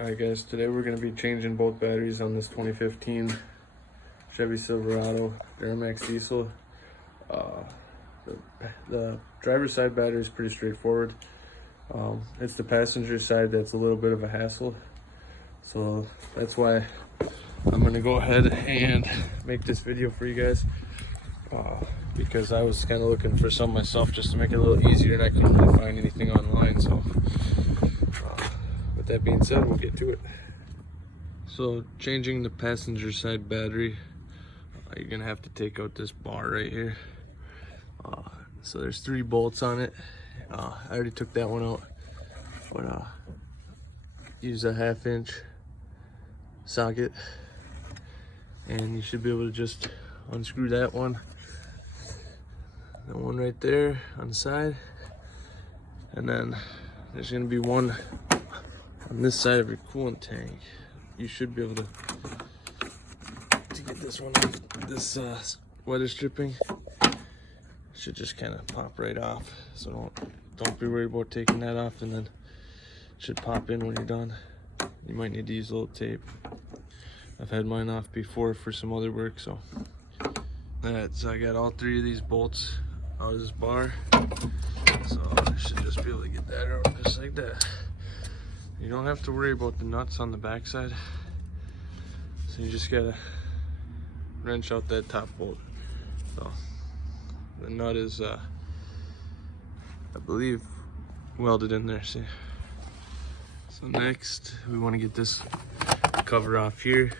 Alright guys, today we're going to be changing both batteries on this 2015 Chevy Silverado duramax diesel. The driver's side battery is pretty straightforward. It's the passenger side that's a little bit of a hassle. So that's why I'm going to go ahead and make this video for you guys. Because I was kind of looking for some myself just to make it a little easier, and I couldn't really find anything online. So with that being said, we'll get to it. So changing the passenger side battery, you're gonna have to take out this bar right here. So there's 3 bolts on it. I already took that one out, but use a 1/2 inch socket, and you should be able to just unscrew that one right there on the side, and then there's going to be one on this side of your coolant tank. You should be able to get this one off. This weather stripping should just kind of pop right off, so don't be worried about taking that off, and then it should pop in when you're done. You might need to use a little tape. I've had mine off before for some other work. So alright, so I got all 3 of these bolts out of this bar, so I should just be able to get that out just like that. You don't have to worry about the nuts on the back side, so you just gotta wrench out that top bolt. So the nut is I believe welded in there, see. So next we want to get this cover off here.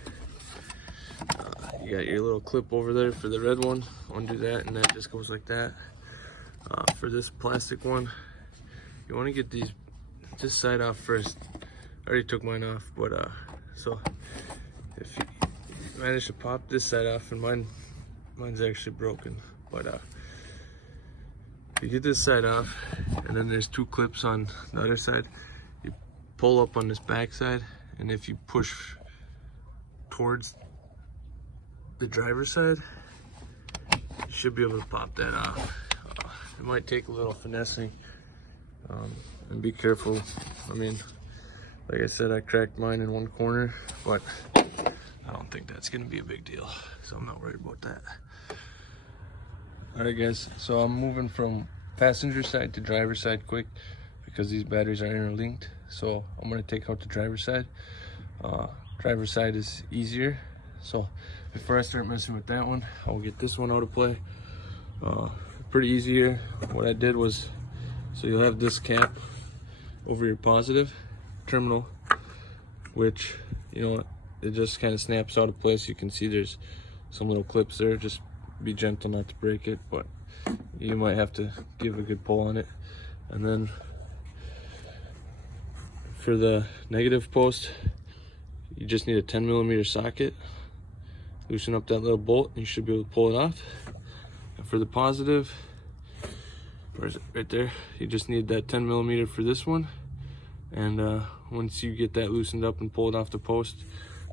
You got your little clip over there for the red one. Undo that, and that just goes like that. For this plastic one, you want to get this side off first. I already took mine off, but so if you manage to pop this side off, and mine's actually broken, but you get this side off, and then there's 2 clips on the other side. You pull up on this back side, and if you push towards the driver's side, you should be able to pop that off. It might take a little finessing, and be careful. I mean, like I said, I cracked mine in one corner, but I don't think that's gonna be a big deal, so I'm not worried about that. Alright guys, so I'm moving from passenger side to driver's side quick because these batteries are interlinked. So I'm gonna take out the driver's side. Driver's side is easier, so before I start messing with that one, I'll get this one out of play. Pretty easy here. What I did was, so you'll have this cap over your positive terminal, which, you know, it just kind of snaps out of place. You can see there's some little clips there. Just be gentle not to break it, but you might have to give a good pull on it. And then for the negative post, you just need a 10mm socket. Loosen up that little bolt, and you should be able to pull it off. And for the positive, where is it? Right there. You just need that 10mm for this one. And once you get that loosened up and pull it off the post,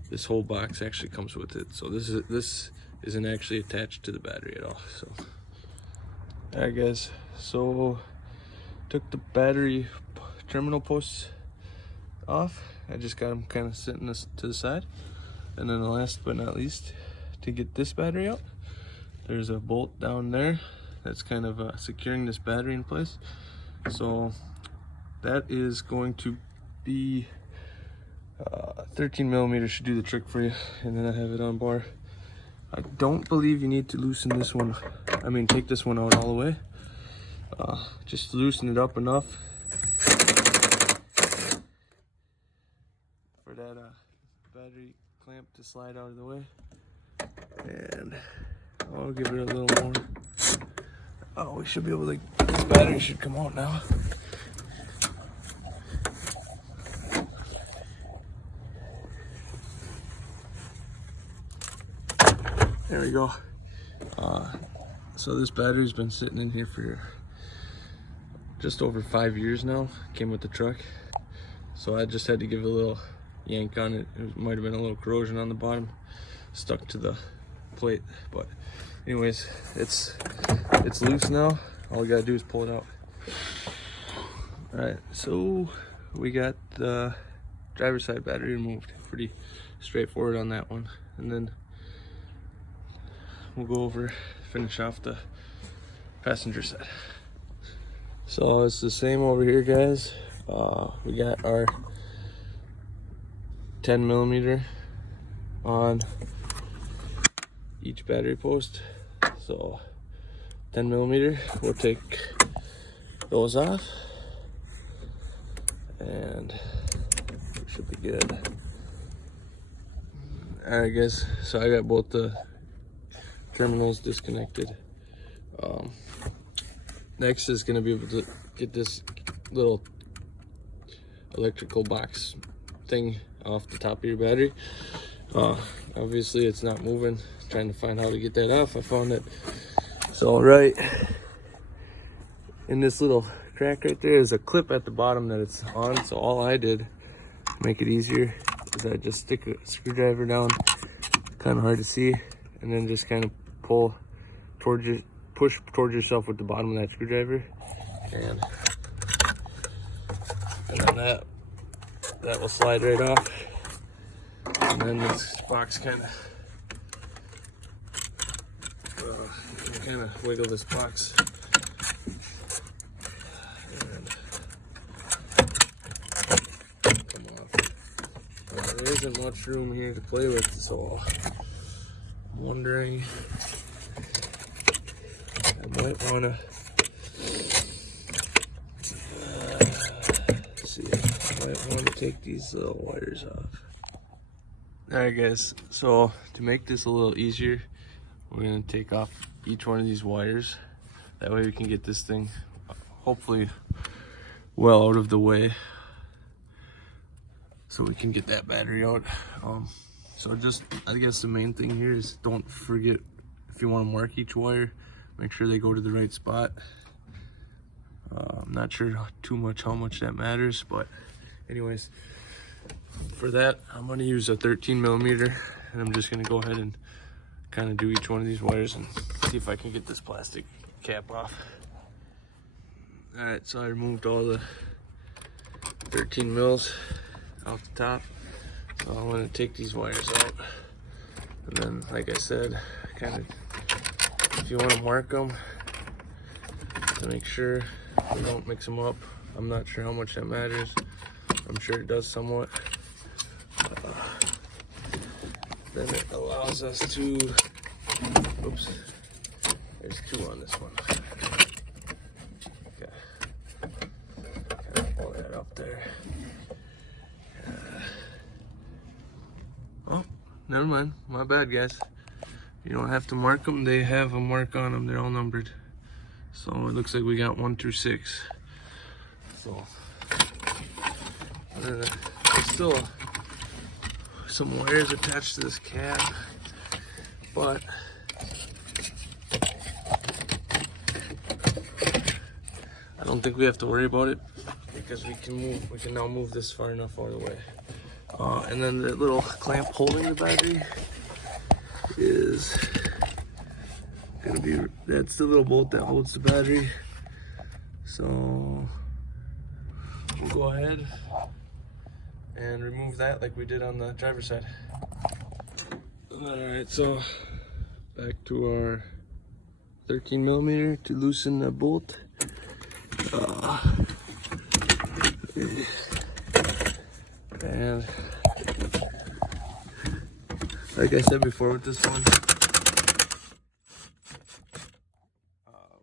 this whole box actually comes with it. So this isn't actually attached to the battery at all. So, alright guys, so took the battery terminal posts off. I just got them kind of sitting this to the side. And then the last but not least, to get this battery out, there's a bolt down there that's kind of securing this battery in place. So that is going to be 13mm should do the trick for you. And then I have it on bar. I don't believe you need to loosen this one. I mean, take this one out all the way. Just loosen it up enough for that battery clamp to slide out of the way. And I'll give it a little more. Oh, we should be able to, this battery should come out now. There we go. So this battery's been sitting in here for just over 5 years now. Came with the truck. So I just had to give it a little yank on it. It might have been a little corrosion on the bottom, stuck to the plate, but anyways, it's loose now. All we gotta do is pull it out. All right, so we got the driver's side battery removed. Pretty straightforward on that one. And then we'll go over, finish off the passenger side. So it's the same over here, guys. We got our 10mm on each battery post. So 10mm, we'll take those off and we should be good. Alright guys, so I got both the terminals disconnected. Next is going to be able to get this little electrical box thing off the top of your battery. Obviously it's not moving. Trying to find how to get that off. I found it. So right in this little crack right there is a clip at the bottom that it's on. So all I did to make it easier is I just stick a screwdriver down, kind of hard to see, and then just kind of pull towards your, push towards yourself with the bottom of that screwdriver, and then that will slide right off. And then this box kind of wiggle this box. And come off. There isn't much room here to play with, so I'm wondering, I might want to take these little wires off. Alright guys, so to make this a little easier, we're going to take off each one of these wires. That way we can get this thing hopefully well out of the way, so we can get that battery out. So just, I guess the main thing here is don't forget, if you want to mark each wire, make sure they go to the right spot. I'm not sure how much that matters, but anyways, for that I'm going to use a 13mm, and I'm just going to go ahead and kind of do each one of these wires and see if I can get this plastic cap off. Alright, so I removed all the 13 mils off the top. So I'm going to take these wires out, and then like I said, kind of, if you want to mark them to make sure you don't mix them up. I'm not sure how much that matters. I'm sure it does somewhat. Then it allows us to, oops, there's two on this one. Okay, kind of pull that up there. Oh, never mind, my bad guys. You don't have to mark them, they have a mark on them, they're all numbered. So it looks like we got 1 through 6. So there's still some wires attached to this cab, but I don't think we have to worry about it because we can now move this far enough out of the way. And then the little clamp holding the battery is gonna be, that's the little bolt that holds the battery. So we'll go ahead and remove that like we did on the driver's side. Alright, so back to our 13mm to loosen the bolt. And like I said before with this one,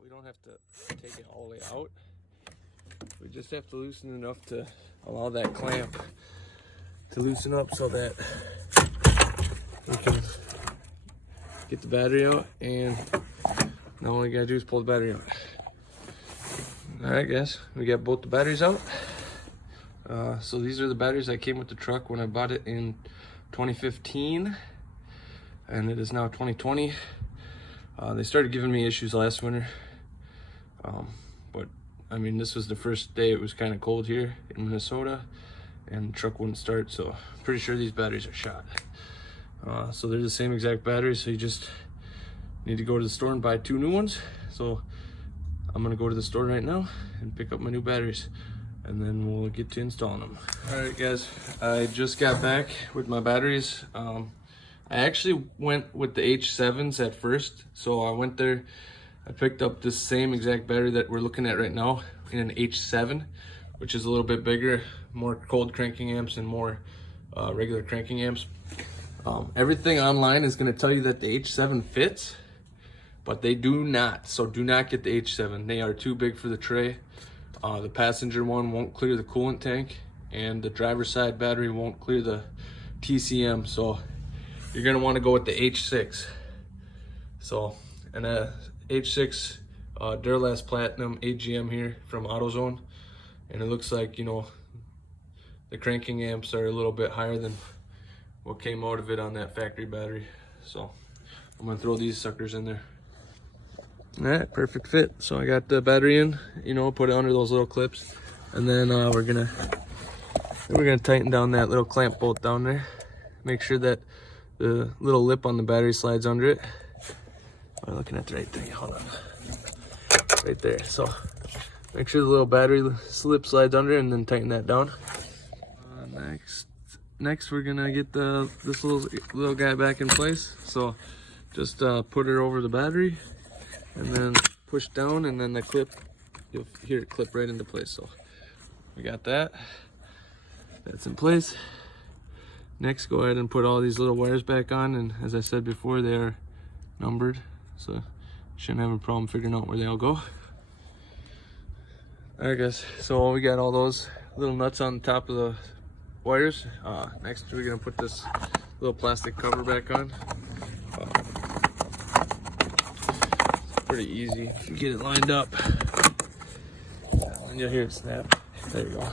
we don't have to take it all the way out. We just have to loosen enough to allow that clamp to loosen up so that we can get the battery out, and now all we gotta do is pull the battery out. Alright guys, we got both the batteries out. So these are the batteries that came with the truck when I bought it in 2015, and it is now 2020. They started giving me issues last winter, but I mean, this was the first day it was kind of cold here in Minnesota, and the truck wouldn't start, so I'm pretty sure these batteries are shot. So they're the same exact batteries, so you just need to go to the store and buy 2 new ones. So I'm gonna go to the store right now and pick up my new batteries. and then we'll get to installing them. All right, guys, I just got back with my batteries. I actually went with the H7s at first. So I went there, I picked up this same exact battery that we're looking at right now in an H7, which is a little bit bigger, more cold cranking amps and more regular cranking amps. Everything online is going to tell you that the H7 fits, but they do not. So do not get the H7. They are too big for the tray. The passenger one won't clear the coolant tank, and the driver's side battery won't clear the TCM. So you're going to want to go with the H6. So, and a H6 Duralast Platinum AGM here from AutoZone, and it looks like, you know, the cranking amps are a little bit higher than what came out of it on that factory battery. So I'm gonna throw these suckers in there. All right, perfect fit. So I got the battery in, you know, put it under those little clips, and then we're gonna tighten down that little clamp bolt down there. Make sure that the little lip on the battery slides under it. I'm looking at the right thing. Hold on. Right there. So make sure the little battery slip slides under, and then tighten that down. Next we're gonna get this little guy back in place. So just put it over the battery, and then push down, and then the clip, you'll hear it clip right into place. So we got that. That's in place. Next, go ahead and put all these little wires back on, and as I said before, they are numbered, so you shouldn't have a problem figuring out where they all go. All right, guys, so we got all those little nuts on top of the wires. Next, we're gonna put this little plastic cover back on. It's pretty easy. You get it lined up, and you'll hear it snap. There you go.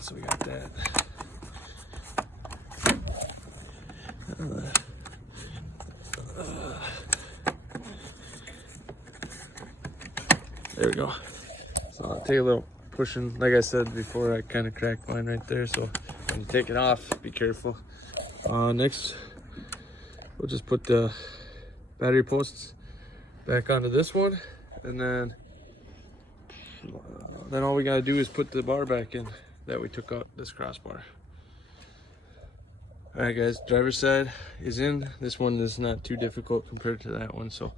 So we got that. There we go. So I'll take a little pushing. Like I said before, I kind of cracked mine right there. So when you take it off, be careful. Next, we'll just put the battery posts back onto this one, and then all we gotta do is put the bar back in that we took out, this crossbar. All right, guys, driver's side is in. This one is not too difficult compared to that one, so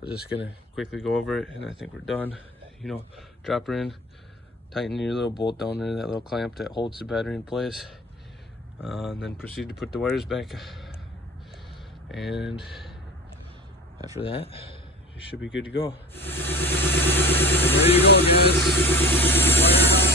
I'm just gonna quickly go over it, and I think we're done. You know, drop her in, tighten your little bolt down there, that little clamp that holds the battery in place, and then proceed to put the wires back. And after that, you should be good to go. And there you go, guys.